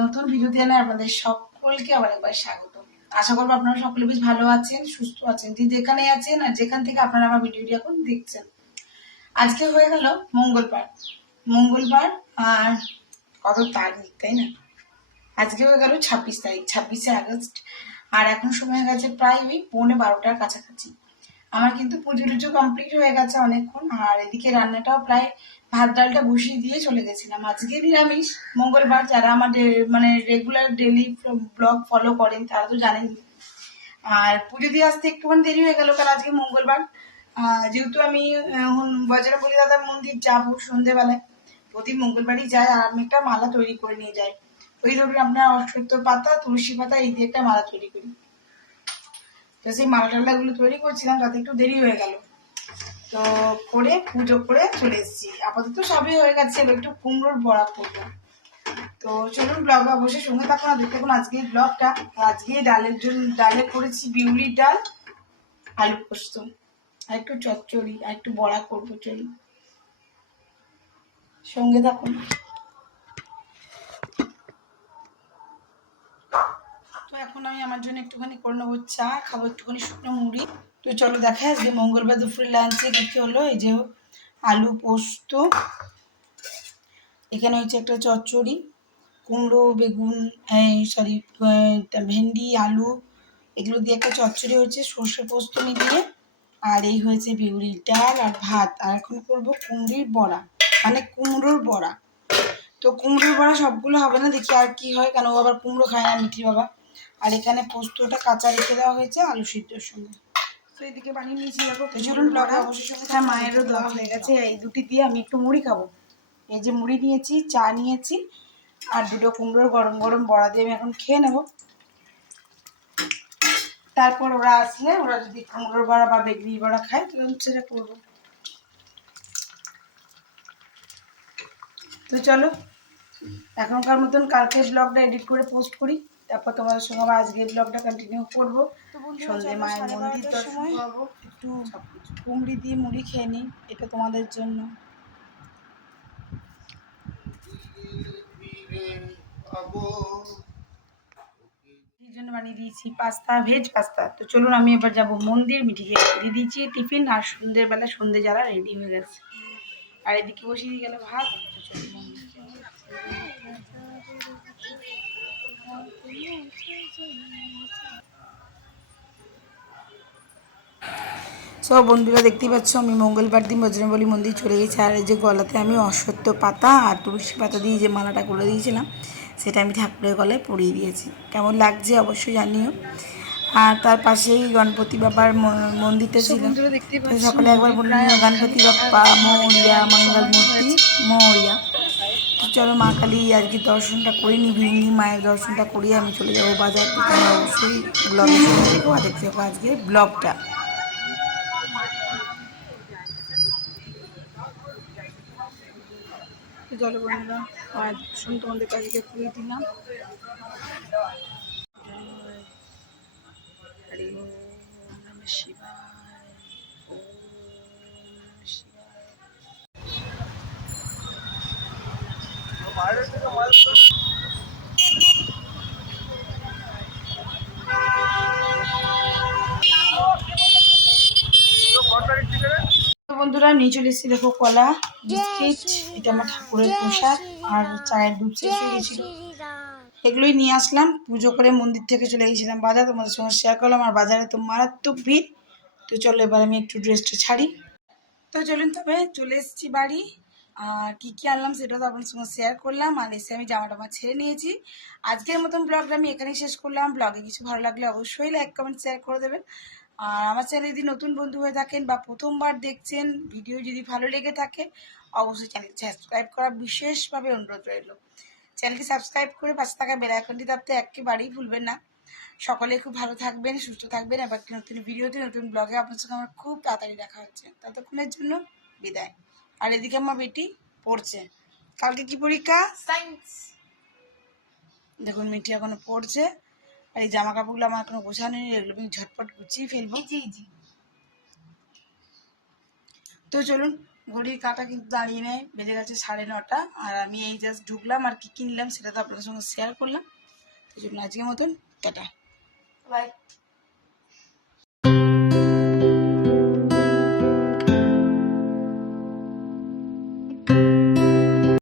নতুন ভিডিওতে জানাই আপনাদের সকলকে আবার একবার স্বাগত। আশা করবো আপনারা সকলে বেশ ভালো আছেন, সুস্থ আছেন, যে যেখানে আছেন আর যেখান থেকে আপনারা আমার ভিডিওটি এখন দেখছেন। আজকে হয়ে গেল মঙ্গলবার আর কত তারিখ তাই না? আজকে হয়ে গেল 26 তারিখ, 26শে আগস্ট। আর এখন সময় গেছে প্রায় ওই 11:30টার কাছাকাছি। আমার কিন্তু পুজো টুজো কমপ্লিট হয়ে গেছে অনেকক্ষণ। আর এদিকে রান্নাটাও প্রায় ভাত ডালটা বসিয়ে দিয়ে চলে গেছিলাম। আজকে নিরামিষ, মঙ্গলবার। যারা আমার মানে রেগুলার ডেলি ব্লগ ফলো করেন তারা তো জানেন। আর পুজো দিয়ে আসতে একটুখানি দেরি হয়ে গেল, কারণ আজকে মঙ্গলবার। যেহেতু আমি বজরঙ্গবলী দাদার মন্দির যাবো সন্ধ্যেবেলায়, প্রতি মঙ্গলবারই যাই। আর আমি একটা মালা তৈরি করে নিয়ে যাই। ওই ধরুন আপনার অশ্বত্থ পাতা, তুলসী পাতা, এই দিয়ে একটা মালা তৈরি করি। তো সেই মালা টালাগুলো তৈরি করছিলাম, তাতে একটু দেরি হয়ে গেল। তো করে পুজো করে চলে এসেছি। আপাতত সবই হয়ে গেছে, এবার একটু কুমড়োর বড়া করবো। তো চলুন ব্লগ অবশ্যই সঙ্গে থাকুন আর দেখুন আজকে ব্লগটা। আজকে ডালে করেছি বিউলির ডাল, আলু পোস্ত, আর একটু চচ্চড়ি, আর একটু বড়া করবো। চলুন সঙ্গে থাকুন। তো এখন আমি আমার জন্য একটুখানি করে নেবো চা, খাবো একটুখানি শুকনো মুড়ি। তো চলো দেখা আজকে মঙ্গলবার দুপুরে লাঞ্চে কি কি হলো। এই যে আলু পোস্ত, এখানে হচ্ছে একটা চচ্চড়ি, কুমড়ো বেগুন, সরি ভেন্ডি আলু, এগুলো দিয়ে একটা চচ্চড়ি হয়েছে সর্ষে পোস্ত মিলিয়ে। আর এই হয়েছে বিউলির ডাল আর ভাত। আর এখন করবো কুমড়ির বড়া, মানে কুমড়োর বড়া। তো কুমড়োর বড়া সবগুলো হবে না, দেখি আর কি হয়, কেন ও আবার কুমড়ো খায় না মিঠি বাবা। আর এখানে পোস্তটা কাঁচা রেখে দেওয়া হয়েছে আলু সিদ্ধর সঙ্গে। তো এদিকে বানিয়ে নিয়েছি দেখো। চলুন ব্লগে অবশ্যই সঙ্গে থাকা। মায়েরও দেওয়া হয়ে গেছে, এই দুটি দিয়ে আমি একটু মুড়ি খাবো। এই যে মুড়ি নিয়েছি, চা নিয়েছি, আর দুটো কুমড়োর গরম গরম বড়া দিয়ে আমি এখন খেয়ে নেব। তারপর ওরা আসলে, ওরা যদি কুমড়োর বড়া বা বেগুনির বড়া খায় তখন সেটা করবো। তো চলো এখনকার মতন কালকে ব্লগটা এডিট করে পোস্ট করি, তারপর তোমাদের সঙ্গে আবার আজকে ব্লগটা কন্টিনিউ করবো। সন্ধ্যে মায়ের মন্দির দর্শন করবো, একটু কুমড়ি দিয়ে মুড়ি খেয়ে নিই, এটা তোমাদের জন্য। এই জন্য বানিয়ে দিয়েছি পাস্তা, ভেজ পাস্তা। তো চলুন আমি এবার যাবো মন্দির, মিঠিকে দিয়ে দিয়েছি টিফিন। আর সন্ধ্যেবেলা সন্ধ্যে যারা রেডি হয়ে গেছে, আর এদিকে বসিয়ে দিয়ে গেল ভাত। তো চলুন মন্দির। সব বন্ধুরা দেখতেই পাচ্ছ আমি মঙ্গলবার দিন বজরঙ্গবলী মন্দির চলে গেছি। আর এই যে গলাতে আমি অশ্বত্থ পাতা আর তুলসী পাতা দিয়ে যে মালাটা করে দিয়েছিলাম, সেটা আমি ঠাকুরের গলায় পরিয়ে দিয়েছি। কেমন লাগছে অবশ্যই জানিও। আর তার পাশেই গণপতি বাবার মন্দিরটা ছিল। সকলে একবার বলে নিও গণপতি বাপ্পা মৌরিয়া, মঙ্গল মূর্তি মৌরিয়া। তো চলো মা কালী আজকে দর্শনটা করে নি, ভিড়ি মায়ের দর্শনটা করিয়ে আমি চলে যাবো বাজার। তোমরা অবশ্যই ব্লগের সঙ্গে দেখো আর দেখতে থাকো আজকে ব্লগটা। চলো বন্ধুরা মায়ের দর্শন তোমাদের কাছে করিয়ে দিলাম। হরি ওম নমঃ শিবায়, ওম নমঃ শিবায়। বন্ধুরা নিয়ে চলে এসেছি দেখো কলা, বিস্কিট, এটা আমার ঠাকুরের প্রসাদ, আর চায়ের দুধ শেষ হয়ে গেছিল, এগুলোই নিয়ে আসলাম। পুজো করে মন্দির থেকে চলে গেছিলাম বাজার, তোমাদের সঙ্গে শেয়ার করলাম। আর বাজারে তো মারাত্মক ভিড়। তো চলো এবার আমি একটু ড্রেসটা ছাড়ি। তো চলুন তবে চলে এসেছি বাড়ি। আর কী কী আনলাম সেটা তো আপনার সঙ্গে শেয়ার করলাম। আর এসে আমি জামা টামা ছেড়ে নিয়েছি। আজকের মতন ব্লগটা আমি এখানেই শেষ করলাম। ব্লগে কিছু ভালো লাগলে অবশ্যই লাইক কমেন্ট শেয়ার করে দেবেন। আর আমার চ্যানেলে যদি নতুন বন্ধু হয়ে থাকেন বা প্রথমবার দেখছেন, ভিডিও যদি ভালো লেগে থাকে অবশ্যই চ্যানেলটি সাবস্ক্রাইব করার বিশেষভাবে অনুরোধ রইল। চ্যানেলটি সাবস্ক্রাইব করে পাশে থাকা বেল আইকনটি দাবতে একেবারেই ভুলবেন না। সকলে খুব ভালো থাকবেন, সুস্থ থাকবেন। আবার একটি নতুন ভিডিওতে নতুন ব্লগে আপনার সঙ্গে আমার খুব তাড়াতাড়ি দেখা হচ্ছে। ততক্ষণের জন্য বিদায়। আর এদিকে আমার বেটি পড়ছে, কালকে কি পরীক্ষা? সায়েন্স। দেখুন মিঠি এখনো পড়ছে। আর এই জামা কাপড়গুলো আমার এখনো গোছানো নেই, এগুলো আমি ঝটপট গুছিয়ে ফেলবো। জি জি। তো চলুন ঘড়ির কাঁটা কিন্তু দাঁড়িয়ে নেয়, বেজে গেছে 9:30। আর আমি এই জাস্ট ঢুকলাম আর কি কিনলাম সেটা তো আপনাদের সঙ্গে শেয়ার করলাম। এই জন্য আজকের মতন টাটা, বাই।